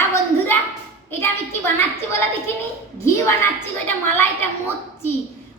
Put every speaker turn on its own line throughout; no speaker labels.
হ্যাঁ বন্ধুরা, এটা আমি কি বানাচ্ছি বলা দেখিনি? ঘি বানাচ্ছি, এটা মালাইটা মরছি।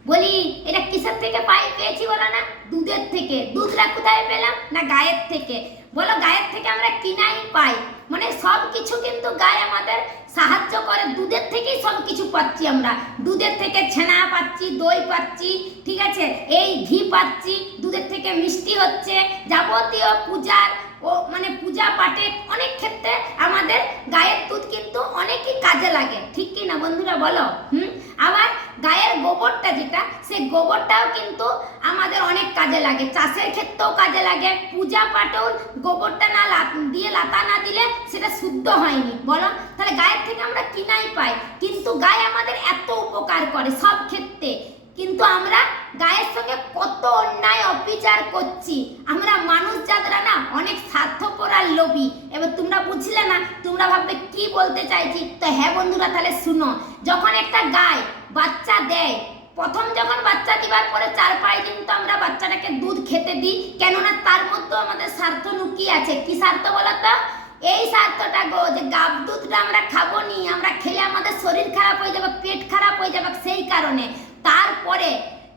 বলি, এটা কিসের থেকে পাই পেয়েছি বলো না? দুধের থেকে। দুধটা কোথায় পেলাম? না গায়ের থেকে। বলো, গায়ের থেকে আমরা কিনাই পাই। মানে সব কিছু কিন্তু গায়ে আমাদের সাহায্য করে। দুধের থেকেই সব কিছু পাচ্ছি আমরা। দুধের থেকে ছানা পাচ্ছি, দই পাচ্ছি, ঠিক আছে? এই ঘি পাচ্ছি, দুধের থেকে মিষ্টি হচ্ছে। যাবতীয় পূজার ও মানে পূজা পাঠে অনেক ক্ষেত্রে আমাদের গায়ের দুধ কিন্তু অনেকই কাজে লাগে? ঠিক কি না বন্ধুরা বলো? হুম? আবার গায়ের গোবরটা যেটা, সেই গোবরটাও কিন্তু আমাদের অনেক কাজে লাগে। চাষের ক্ষেত্রেও কাজে লাগে। পূজা পাঠেও গোবরটা না দিয়ে লাতা না দিলে সেটা শুদ্ধ হয়নি। বলো? তাহলে গায়ের থেকে আমরা কিনাই পাই। কিন্তু গায়ে আমাদের এত উপকার করে সব ক্ষেত্রে। কিন্তু আমরা গায়ের সঙ্গে কত অন্যায় অবিচার করছি। আমরা মানুষ জাতরা না অনেক স্বার্থপর আর লোভী। এবার তোমরা বুঝলে না? তোমরা ভাববে বলতে চাইছি, তো হ্যাঁ বন্ধুরা, তাহলে শুনো, যখন একটা গায়ে বাচ্চা দেয়, প্রথম যখন বাচ্চা দিবার পরে চার পাঁচ দিন তো আমরা বাচ্চাটাকে দুধ খেতে দিই, কেননা তার মধ্যে আমাদের স্বার্থ লুকিয়ে আছে। কি স্বার্থ বলতো এই স্বার্থটা গো, যে গাব দুধটা আমরা খাব নি, আমরা খেলে আমাদের শরীর খারাপ হয়ে যাবে, পেট খারাপ হয়ে যাবে, সেই কারণে। তারপরে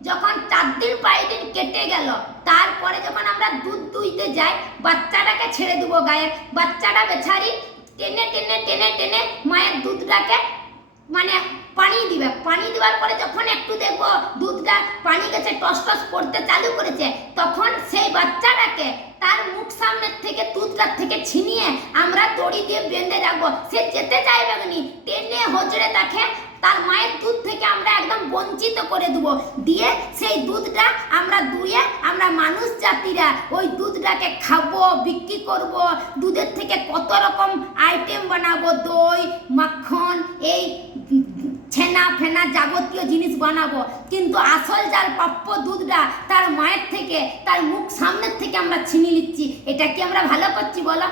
যখন চার দিন পাঁচ দিন কেটে গেল, তারপরে যখন আমরা দুধ দুইতে যাই, বাচ্চাটাকে ছেড়ে দেবো গায়ের। বাচ্চাটা বেচারি টেনে টেনে টেনে টেনে মায়ের দুধটাকে মানে পানি দিবে। পানি দেওয়ার পরে যখন একটু দেখব দুধটা পানি গেছে, টস টস করতে চালু করেছে, তখন সেই বাচ্চাটাকে তার মুখ সামনের থেকে, দুধটার থেকে ছিনিয়ে আমরা দড়ি দিয়ে বেঁধে রাখব। সে যেতে চাইবে টেনে হজরে তাকে তার মায়ের দুধ বঞ্চিত করে দেবো। দিয়ে সেই দুধটা আমরা দুয়ে আমরা মানুষ জাতিরা ওই দুধটাকে খাব, বিক্রি করব। দুধের থেকে কত রকম আইটেম বানাবো? দই, মাখন, এই ছেনা ফেনা যাবতীয় জিনিস বানাবো। কিন্তু আসল যার প্রাপ্য দুধটা তার মায়ের থেকে, তার মুখ সামনের থেকে আমরা ছিনি নিচ্ছি। এটা কি আমরা ভালো করছি বলো?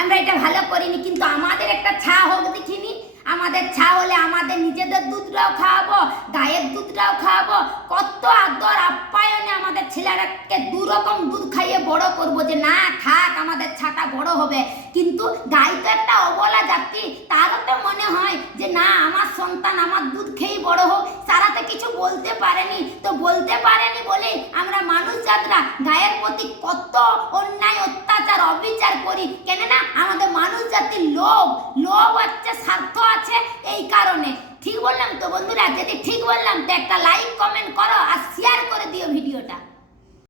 আমরা এটা ভালো করিনি, কিন্তু আমাদের একটা ছা হোক দেখিনি। আমাদের ছা হলে আমাদের নিজেদের দুধটাও খাওয়াবো, গায়ের দুধটাও খাওয়াবো। কত আদর, আপ্যায়নে আমাদের ছেলেরাকে দু রকম দুধ খাইয়ে বড় করব যে, না খাক আমাদের ছাটা বড় হবে। কিন্তু গাই তো একটা অবলা জাতি, তারও তো মনে হয় যে, না, আমার সন্তান আমার দুধ খেয়েই বড় হোক। তারা তো কিছু বলতে পারেনি। তো বলতে পারেনি বলে আমরা মানুষ যাত্রা গায়ের প্রতি কত অন্যায়, অত্যাচার, অবিচার করি। কেন না আমাদের যদি ঠিক বললাম তো একটা লাইক কমেন্ট করো আর